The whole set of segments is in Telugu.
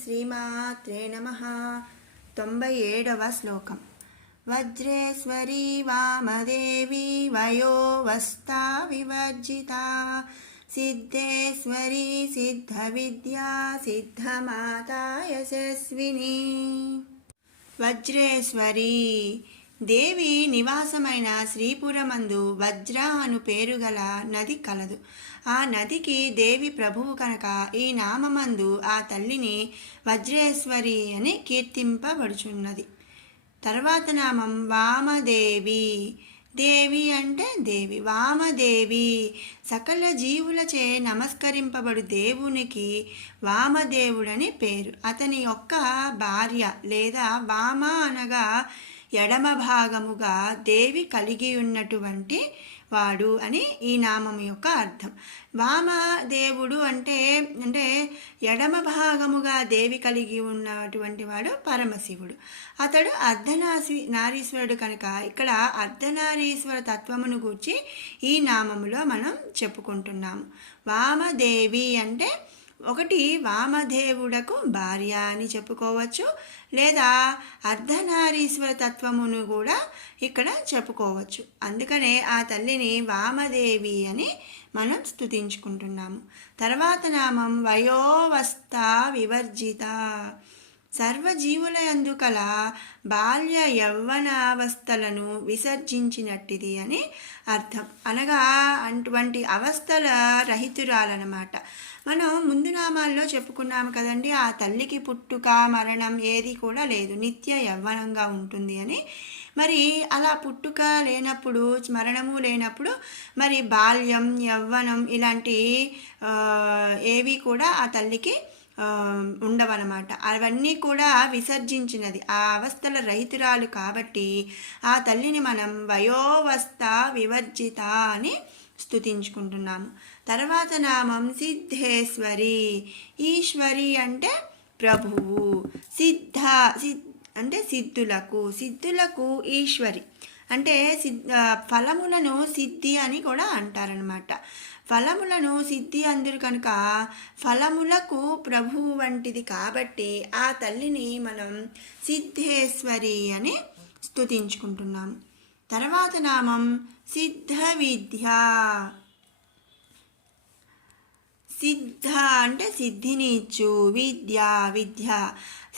శ్రీమాత్రే నమః. 97వ శ్లోకం. వజ్రేశ్వరీ వామదేవి వయోవస్థా వివర్జితా సిద్ధేశ్వరీ సిద్ధ విద్యా సిద్ధమాతా యశస్విని. వజ్రేశ్వరి దేవి నివాసమైన శ్రీపురమందు వజ్ర అను పేరు గల నది కలదు. ఆ నదికి దేవి ప్రభువు కనుక ఈ నామమందు ఆ తల్లిని వజ్రేశ్వరి అని కీర్తింపబడుచున్నది. తర్వాత నామం వామదేవి. దేవి అంటే దేవి, వామదేవి సకల జీవులచే నమస్కరింపబడు దేవునికి వామదేవుడని పేరు. అతని యొక్క భార్య లేదా వామ అనగా ఎడమ భాగముగా దేవి కలిగి ఉన్నటువంటి వాడు అని ఈ నామం యొక్క అర్థం. వామదేవుడు అంటే ఎడమ భాగముగా దేవి కలిగి ఉన్నటువంటి వాడు పరమశివుడు. అతడు అర్ధనారీశ్వరుడు కనుక ఇక్కడ అర్ధనారీశ్వర తత్వమును గూర్చి ఈ నామములో మనం చెప్పుకుంటున్నాము. వామదేవి అంటే ఒకటి వామదేవుడకు భార్య అని చెప్పుకోవచ్చు, లేదా అర్ధనారీశ్వర తత్వమును కూడా ఇక్కడ చెప్పుకోవచ్చు. అందుకనే ఆ తల్లిని వామదేవి అని మనం స్తుతించుకుంటున్నాము. తర్వాత నామం వయోవస్థ వివర్జిత. సర్వజీవుల యందు కల బాల్య యవ్వనావస్థలను విసర్జించినట్టిది అని అర్థం. అనగా అటువంటి అవస్థల రహితురాలన్నమాట. మనం ముందు నామాల్లో చెప్పుకున్నాము కదండి, ఆ తల్లికి పుట్టుక మరణం ఏది కూడా లేదు, నిత్య యవ్వనంగా ఉంటుంది అని. మరి అలా పుట్టుక లేనప్పుడు, మరణము లేనప్పుడు మరి బాల్యం యవ్వనం ఇలాంటి ఏవి కూడా ఆ తల్లికి ఉండవన్నమాట. అవన్నీ కూడా విసర్జించినది, ఆ అవస్థల రహితురాలు కాబట్టి ఆ తల్లిని మనం వయోవస్థ వివర్జిత అని స్తుతించుకుంటున్నాము. తర్వాత నామం సిద్ధేశ్వరి. ఈశ్వరి అంటే ప్రభువు, అంటే సిద్ధులకు ఈశ్వరి అంటే ఫలములను సిద్ధి అని కూడా అంటారనమాట. ఫలములను సిద్ధి అందరు కనుక ఫలములకు ప్రభువు వంటిది కాబట్టి ఆ తల్లిని మనం సిద్ధేశ్వరి అని స్తుతించుకుంటున్నాము. తర్వాత నామం సిద్ధ విద్య. సిద్ధ అంటే సిద్ధినిచ్చు, విద్య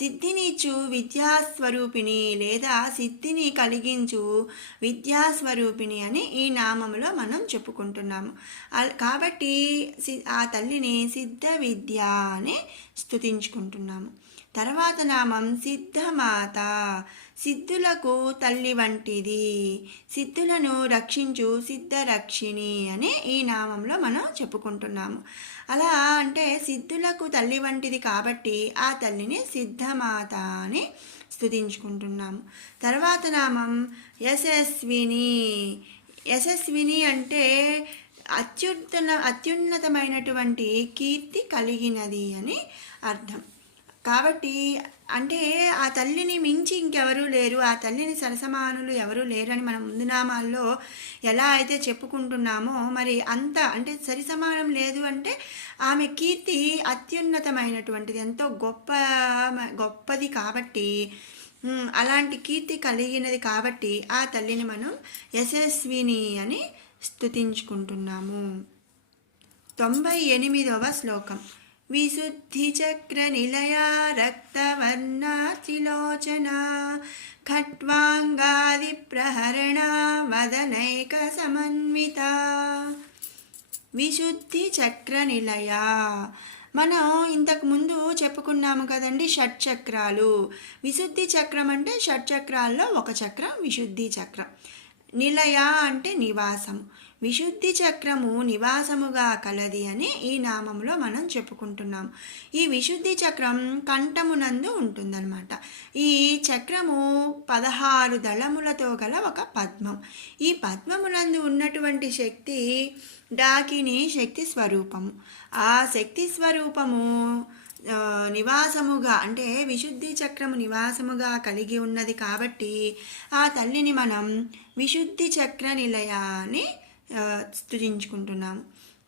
సిద్ధినిచ్చు విద్యాస్వరూపిణి లేదా సిద్ధిని కలిగించు విద్యాస్వరూపిణి అని ఈ నామములో మనం చెప్పుకుంటున్నాము. కాబట్టి ఆ తల్లిని సిద్ధ విద్య అని స్తుతించుకుంటున్నాము. తర్వాత నామం సిద్ధమాత. సిద్ధులకు తల్లి వంటిది, సిద్ధులను రక్షించు సిద్ధరక్షిణి అని ఈ నామంలో మనం చెప్పుకుంటున్నాము. అలా అంటే సిద్ధులకు తల్లి వంటిది కాబట్టి ఆ తల్లిని సిద్ధమాత అని స్తుతించుకుంటున్నాము. తర్వాత నామం యశస్విని. యశస్విని అంటే అత్యున్నతమైనటువంటి కీర్తి కలిగినది అని అర్థం. కాబట్టి అంటే ఆ తల్లిని మించి ఇంకెవరూ లేరు, ఆ తల్లిని సరసమానులు ఎవరూ లేరని మనం ముందు నామాల్లో ఎలా అయితే చెప్పుకుంటున్నామో మరి అంత అంటే సరిసమానం లేదు అంటే ఆమె కీర్తి అత్యున్నతమైనటువంటిది, ఎంతో గొప్పది కాబట్టి అలాంటి కీర్తి కలిగినది కాబట్టి ఆ తల్లిని మనం యశస్విని అని స్తుతించుకుంటున్నాము. 98వ శ్లోకం. విశుద్ధి చక్ర నిలయా రక్తవర్ణా త్రిలోచనా ఖట్వాంగాది ప్రహరణ వదనైక సమన్విత. విశుద్ధి చక్ర నిలయ. మనం ఇంతకు ముందు చెప్పుకున్నాము కదండి, షట్చక్రాలు. విశుద్ధి చక్రం అంటే షట్చక్రాల్లో ఒక చక్రం విశుద్ధి చక్రం. నిలయ అంటే నివాసము. విశుద్ధి చక్రము నివాసముగా కలది అని ఈ నామంలో మనం చెప్పుకుంటున్నాం. ఈ విశుద్ధి చక్రం కంఠమునందు ఉంటుందన్నమాట. ఈ చక్రము 16 దళములతో గల ఒక పద్మం. ఈ పద్మమునందు ఉన్నటువంటి శక్తి డాకిని శక్తి స్వరూపము. ఆ శక్తి స్వరూపము నివాసముగా అంటే విశుద్ధి చక్రము నివాసముగా కలిగి ఉన్నది కాబట్టి ఆ తల్లిని మనం విశుద్ధి చక్ర నిలయ అని స్తుతించుకుంటున్నాము.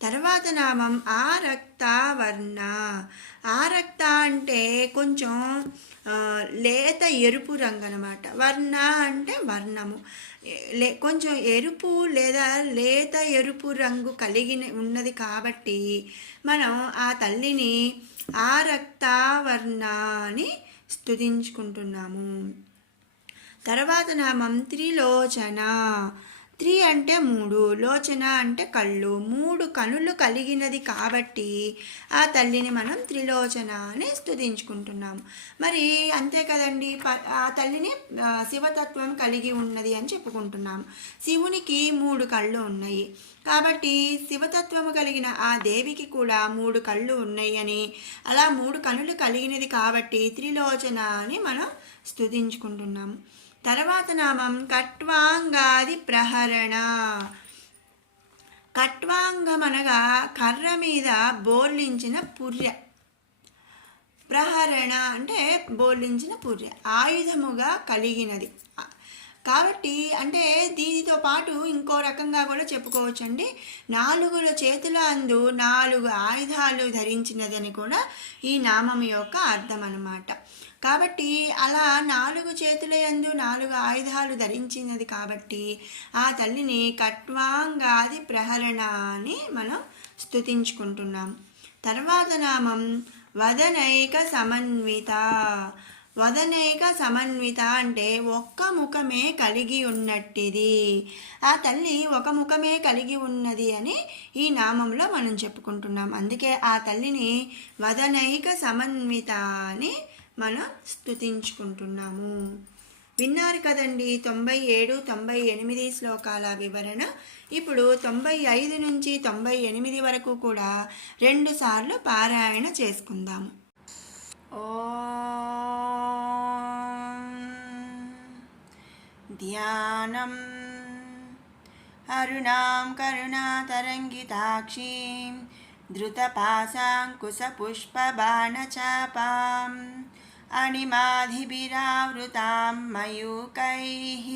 తర్వాత నామం ఆరక్తావర్ణ. ఆరక్త అంటే కొంచెం లేత ఎరుపు రంగు అనమాట. వర్ణ అంటే వర్ణము. కొంచెం ఎరుపు లేదా లేత ఎరుపు రంగు కలిగి ఉన్నది కాబట్టి మనం ఆ తల్లిని ఆరక్తావర్ణ అని స్తుతించుకుంటున్నాము. తర్వాత నామం త్రిలోచన. త్రి అంటే 3, లోచన అంటే కళ్ళు. 3 కనులు కలిగినది కాబట్టి ఆ తల్లిని మనం త్రిలోచన అని స్తుతించుకుంటున్నాము. మరి అంతే కదండి, ఆ తల్లిని శివతత్వం కలిగి ఉన్నది అని చెప్పుకుంటున్నాము. శివునికి 3 కళ్ళు ఉన్నాయి కాబట్టి శివతత్వము కలిగిన ఆ దేవికి కూడా 3 కళ్ళు ఉన్నాయి అని, అలా 3 కనులు కలిగినది కాబట్టి త్రిలోచన అని మనం స్తుతించుకుంటున్నాము. తర్వాత నామం కట్వాంగాది ప్రహరణ. కట్వాంగం అనగా కర్ర మీద బోర్లించిన పుర్రె. ప్రహరణ అంటే బోర్లించిన పుర్రె, ఆయుధముగా కలిగినది కాబట్టి. అంటే దీనితో పాటు ఇంకో రకంగా కూడా చెప్పుకోవచ్చండి. 4 చేతుల అందు 4 ఆయుధాలు ధరించినదని కూడా ఈ నామం యొక్క అర్థం అన్నమాట. కాబట్టి అలా 4 చేతుల యందు 4 ఆయుధాలు ధరించినది కాబట్టి ఆ తల్లిని కట్వాంగాది ప్రహరణ అని మనం స్తుతించుకుంటున్నాం. తర్వాత నామం వదనైక సమన్విత. వదనైక సమన్విత అంటే ఒక్క ముఖమే కలిగి ఉన్నట్టిది. ఆ తల్లి ఒక ముఖమే కలిగి ఉన్నది అని ఈ నామంలో మనం చెప్పుకుంటున్నాం. అందుకే ఆ తల్లిని వదనైక సమన్విత అని మనం స్తుతించుకుంటున్నాము. విన్నారు కదండి 97, 98 శ్లోకాల వివరణ. ఇప్పుడు 95 నుంచి 98 వరకు కూడా 2 సార్లు పారాయణ చేసుకుందాము. ఓం ధ్యానం అరుణాం కరుణాతరంగితాక్షీం ధృతపాశాంకుశపుష్పబాణచాపాం అణిమాధిభిరావృతాం మయూకైః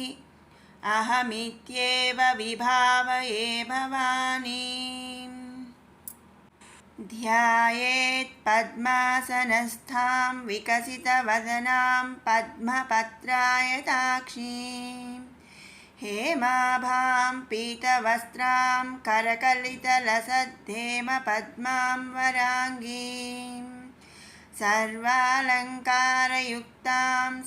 అహమిత్యేవ విభావయే భవానీం. ధ్యాయేత్ పద్మాసనస్థాం వికసితవదనాం పద్మపత్రాయతాక్షీం హేమాభాం పీతవస్త్రాం కరకలితలసద్ధేమ పద్మాం వరాంగీం సర్వాలంకారయుక్తాం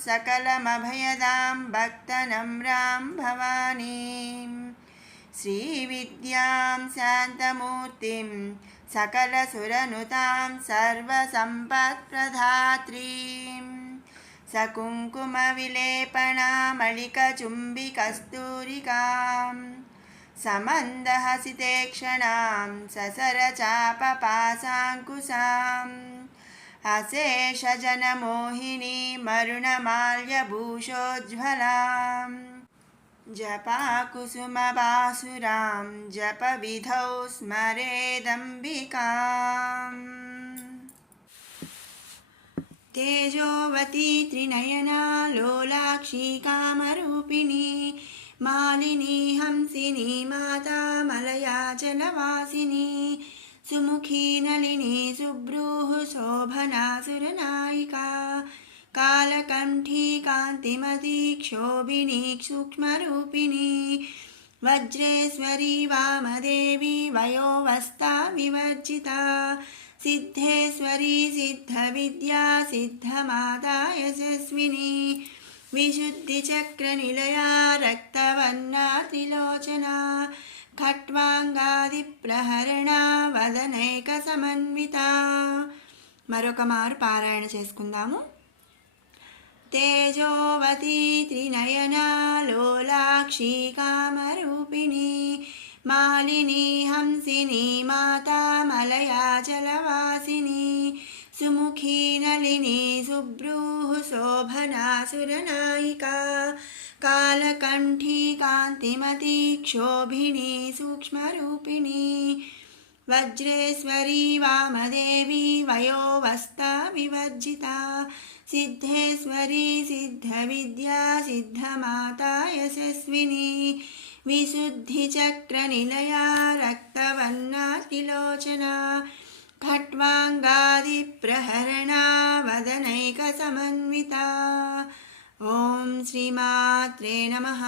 సకలమభయదాం భక్తనమ్రాం భవానీం శ్రీవిద్యాం శాంతమూర్తిం సకలసురనుతాం సర్వసంపత్ప్రదాత్రీం సకుంకుమవిలేపనామళికచుంబికస్తూరికాం సమందహసితేక్షణాం ససరచాపపాశాంకుశాం అశేషజనమోహినీ మరుణమాల్యభూషోజ్వలాం జపాకుసుమబాసురాం జపవిధౌ స్మరేదంబికాం. తేజోవతి త్రినయనా లోలాక్షి కామరూపిణి మాలిని హంసిని మాతా మలయాచలవాసిని సుముఖీ నళిని సుబ్రూః శోభనా సురనాయికా కాలకంఠీ కాంతిమతి క్షోభిని సూక్ష్మరూపిణి వజ్రేశ్వరీ వామదేవి వయోవస్థా వివర్జితా సిద్ధేశ్వరీ సిద్ధవిద్యా సిద్ధమాతా యశస్విని విశుద్ధిచక్రనిలయా రక్తవర్ణా త్రిలోచనా ఖట్వాంగాది ప్రహరణ వదనైక సమన్విత. మరొక మారు పారాయణ చేసుకుందాము. తేజోవతి త్రినయనా లోలాక్షి కామరూపిణి మాలిని హంసిని మాతా మలయాచలవాసిని సుముఖీ నళిని సుబ్రూః శోభనా సురనాయికా కాలకంఠీ కాంతిమతి క్షోభిని సూక్ష్మరూపిణి వజ్రేశ్వరీ వామదేవి వయోవస్థా వివర్జితా సిద్ధేశ్వరీ సిద్ధవిద్యా సిద్ధమాతా యశస్విని विशुद्धिचक्रनिलया रक्तवर्णातिलोचना खट्वाङ्गादिप्रहरणा वदनैकसमन्विता। ॐ श्रीमात्रे नमः।